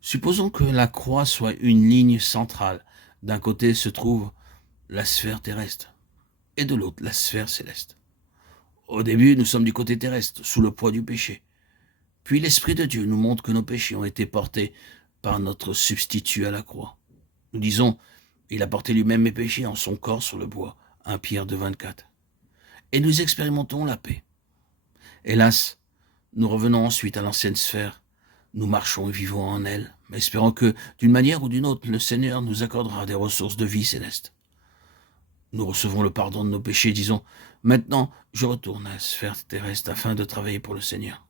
Supposons que la croix soit une ligne centrale. D'un côté se trouve la sphère terrestre et de l'autre la sphère céleste. Au début, nous sommes du côté terrestre, sous le poids du péché. Puis l'Esprit de Dieu nous montre que nos péchés ont été portés par notre substitut à la croix. Nous disons, il a porté lui-même mes péchés en son corps sur le bois, 1 Pierre 2,24. Et nous expérimentons la paix. Hélas, nous revenons ensuite à l'ancienne sphère. Nous marchons et vivons en elle, espérant que, d'une manière ou d'une autre, le Seigneur nous accordera des ressources de vie céleste. Nous recevons le pardon de nos péchés, disons, maintenant je retourne à la sphère terrestre afin de travailler pour le Seigneur.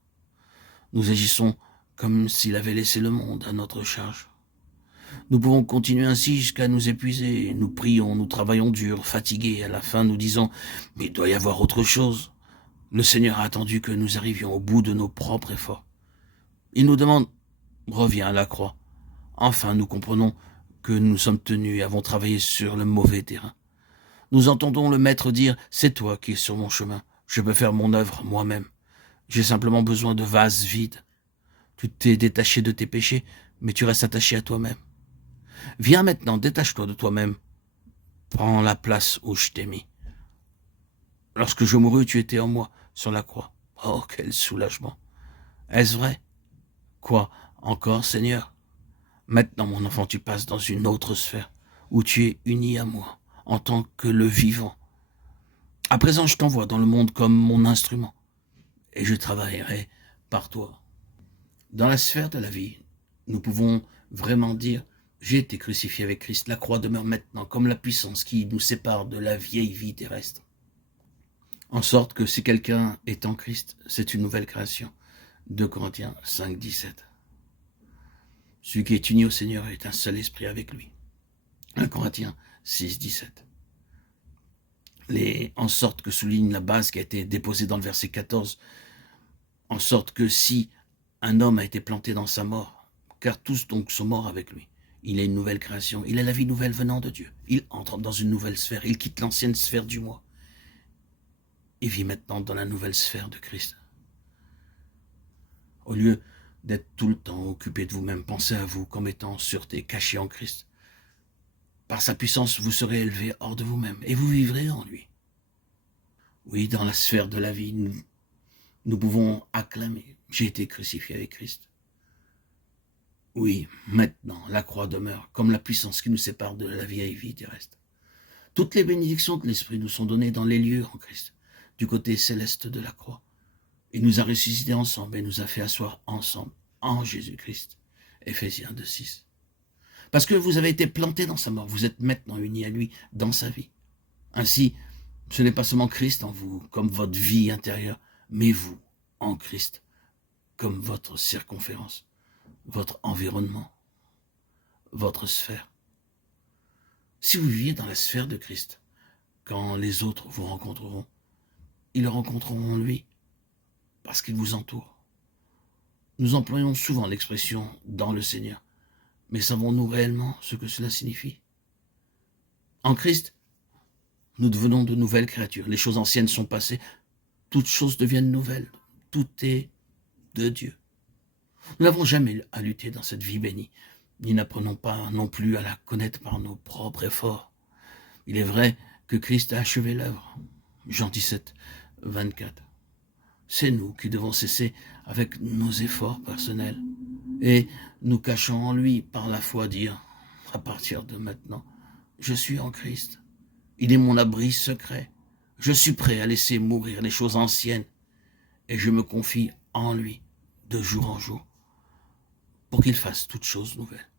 Nous agissons comme s'il avait laissé le monde à notre charge. Nous pouvons continuer ainsi jusqu'à nous épuiser. Nous prions, nous travaillons dur, fatigués. À la fin, nous disons, mais il doit y avoir autre chose. Le Seigneur a attendu que nous arrivions au bout de nos propres efforts. Il nous demande, reviens à la croix. Enfin, nous comprenons que nous sommes tenus et avons travaillé sur le mauvais terrain. Nous entendons le Maître dire, c'est toi qui es sur mon chemin. Je peux faire mon œuvre moi-même. J'ai simplement besoin de vases vides. Tu t'es détaché de tes péchés, mais tu restes attaché à toi-même. Viens maintenant, détache-toi de toi-même. Prends la place où je t'ai mis. Lorsque je mourus, tu étais en moi, sur la croix. Oh, quel soulagement. Est-ce vrai? Quoi, encore, Seigneur? Maintenant, mon enfant, tu passes dans une autre sphère, où tu es uni à moi, en tant que le vivant. À présent, je t'envoie dans le monde comme mon instrument, et je travaillerai par toi. Dans la sphère de la vie, nous pouvons vraiment dire « J'ai été crucifié avec Christ, la croix demeure maintenant comme la puissance qui nous sépare de la vieille vie terrestre. » En sorte que si quelqu'un est en Christ, c'est une nouvelle création. 2 Corinthiens 5, 17. Celui qui est uni au Seigneur est un seul esprit avec lui. 1 Corinthiens 6, 17. En sorte que souligne la base qui a été déposée dans le verset 14, en sorte que si un homme a été planté dans sa mort, car tous donc sont morts avec lui, il est une nouvelle création, il est la vie nouvelle venant de Dieu. Il entre dans une nouvelle sphère, il quitte l'ancienne sphère du moi et vit maintenant dans la nouvelle sphère de Christ. Au lieu d'être tout le temps occupé de vous-même, pensez à vous comme étant en sûreté, caché en Christ. Par sa puissance, vous serez élevé hors de vous-même et vous vivrez en lui. Oui, dans la sphère de la vie, nous pouvons acclamer « J'ai été crucifié avec Christ ». Oui, maintenant, la croix demeure comme la puissance qui nous sépare de la vieille vie terrestre. Toutes les bénédictions de l'Esprit nous sont données dans les lieux en Christ, du côté céleste de la croix. Il nous a ressuscités ensemble et nous a fait asseoir ensemble en Jésus-Christ. Éphésiens 2, 6. Parce que vous avez été plantés dans sa mort, vous êtes maintenant unis à lui dans sa vie. Ainsi, ce n'est pas seulement Christ en vous, comme votre vie intérieure, mais vous, en Christ, comme votre circonférence, votre environnement, votre sphère. Si vous viviez dans la sphère de Christ, quand les autres vous rencontreront, ils le rencontreront lui, parce qu'il vous entoure. Nous employons souvent l'expression « dans le Seigneur », mais savons-nous réellement ce que cela signifie? En Christ, nous devenons de nouvelles créatures. Les choses anciennes sont passées, toutes choses deviennent nouvelles. Tout est de Dieu. Nous n'avons jamais à lutter dans cette vie bénie, ni n'apprenons pas non plus à la connaître par nos propres efforts. Il est vrai que Christ a achevé l'œuvre. Jean 17, 24. C'est nous qui devons cesser avec nos efforts personnels et nous cachons en lui par la foi dire, à partir de maintenant, je suis en Christ. Il est mon abri secret. Je suis prêt à laisser mourir les choses anciennes et je me confie en lui de jour en jour pour qu'il fasse toutes choses nouvelles.